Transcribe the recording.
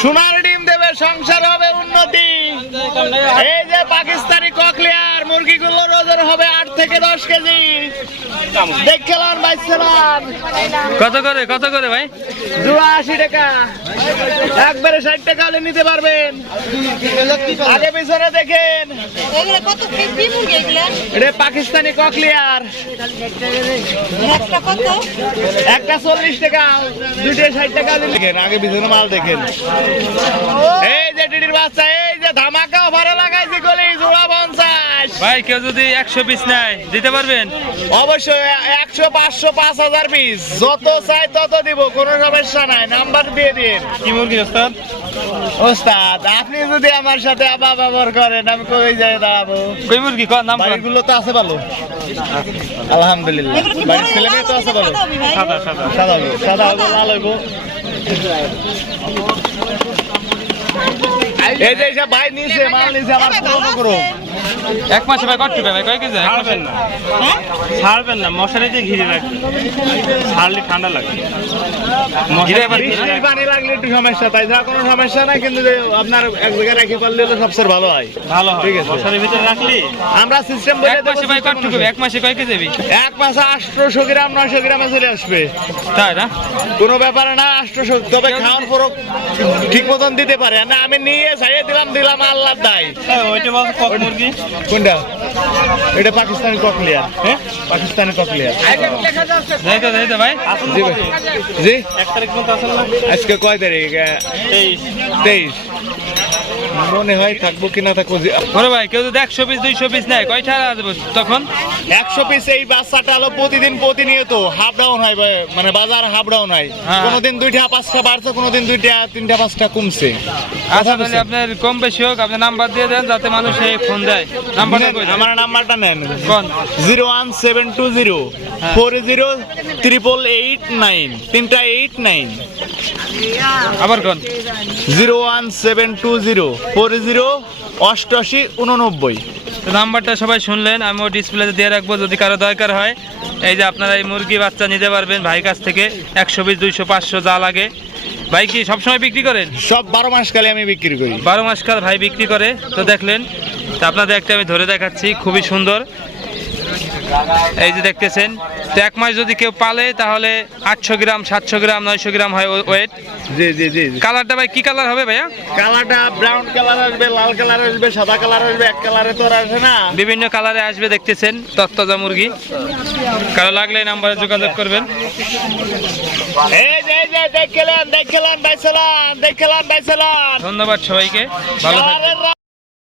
সোনার ডিম দেবে, সংসার হবে উন্নতি। এই যে পাকিস্তানি ককলিয়ার মুরগিগুলোর ওজন হবে 8 থেকে 10 কেজি। দেখলাম বাইছিলাম কত করে ভাই? জোড়া 80 টাকা, একবারে 60 টাকা হলে নিতে পারবেন। আগে পিছনে দেখেন, এটা পাকিস্তানি ককলিয়ার, একটা 40 টাকা, দুইটা 60 টাকা। দেখেন আগে পিছনে মাল দেখেন। এই যে টিটির বাচ্চা, এই যে ধামাকা অফারে লাগাইছি গলি, জোড়া 50। ভাই কেউ যদি 100 পিস নেয় দিতে পারবেন? অবশ্যই 100, 500, 5000 পিস যত চাই তত দিব, কোনো সমস্যা নাই। নাম্বার দিয়ে দিন। কি মুরগি ওস্তাদ? ওস্তাদ আপনি যদি আমার সাথে আবার ব্যবহার করেন আমি কই যাই দাঁড়াবো। কই মুরগি কোন নাম? বাড়িগুলো তো আছে ভালো আলহামদুলিল্লাহ। বাড়ির ছেলে মেয়ে তো আছে ভালো। সাদা লাল হইব। এই যে সব ভাই নিছে, মাল নিছে আমার পুরো করো। এক মাসে ভাই কত ভাই? কয় কেজি? ছাড়বেন না, মশারি দিয়ে ঘিরে রাখবেন, ছাড়লে ঠান্ডা লাগবে। পানি লাগলে একটু সমস্যা, তাই যা কোনো সমস্যা নাই, কিন্তু আপনার এক জায়গায় রাখি পারলে সবচেয়ে ভালো হয়। ঠিক আছে, মশারির ভিতরে রাখলি আমরা সিস্টেম বলে এক মাসে ভাই কত? এক মাসে কয় কেজি? এক মাসে 800 গ্রাম 900 গ্রামে চলে আসবে। তাই না? কোনো ব্যাপার না, 800। তবে খাওয়ার পরও ঠিক মতন দিতে পারে না। আমি নিয়ে ছাড়িয়ে দিলাম আল্লাহ দায়। ওইটা বল কক মুরগি কোনটা? এটা পাকিস্তানি ককলিয়ার। হ্যাঁ, পাকিস্তানি ককলিয়ার। যাই তো ভাই। জি ভাই, জি 1 তারিখ পর্যন্ত আসেন না? আজকে কয় তারিখ? 23। মনে হয় থাকবো কিনা থাকবো। ওরে ভাই কেউ যদি 100 পিস 200 পিস নেয় কয়টা দেবো তখন? 100 পিস এই বাচ্চাটা হলো প্রতিনিয়ত হাফ ডাউন হয়, মানে বাজার হাফ ডাউন হয়। কোনোদিন 2টা 5টা বাড়ছে, কোনোদিন 2টা 3টা 5টা কমছে। আচ্ছা তাহলে আপনার কম বেশি হোক, আপনি নাম্বার দিয়ে দেন যাতে মানুষ ফোন দেয়। নাম্বারটা কই? আমার নাম্বারটা নেন, কোন? 01720 408889, 3টা 89। আবার কোন? 01720 408889। নাম্বারটা সবাই শুনলেন, আমিও ডিসপ্লেতে দিয়ে রাখবো, যদি কারো দরকার হয় এই যে আপনারা এই মুরগি বাচ্চা নিতে পারবেন ভাই কাছ থেকে। 100 পিস 200 500 যা লাগে। ভাই কি সবসময় বিক্রি করেন? সব 12 মাস কালে আমি বিক্রি করি। 12 মাস কাল ভাই বিক্রি করে। তো দেখলেন, তো আপনাদের একটা আমি ধরে দেখাচ্ছি, খুবই সুন্দর। এই যে দেখতেছেন, তো 1 মাস যদি কেউ পালে তাহলে 800 গ্রাম 700 গ্রাম 900 গ্রাম হয় ওয়েট। জি জি জি। কালারটা ভাই কি কালার হবে ভাইয়া? কালারটা ব্রাউন কালার আসবে, লাল কালার আসবে, সাদা কালার আসবে। এক কালারে তো আর আসে না, বিভিন্ন কালারে আসবে। দেখতেছেন তত্তাজা মুরগি। কারো লাগলে এই নাম্বারে যোগাযোগ করবেন। এই যে দেখলাম বাইসালাম। ধন্যবাদ সবাইকে, ভালো থাকবেন।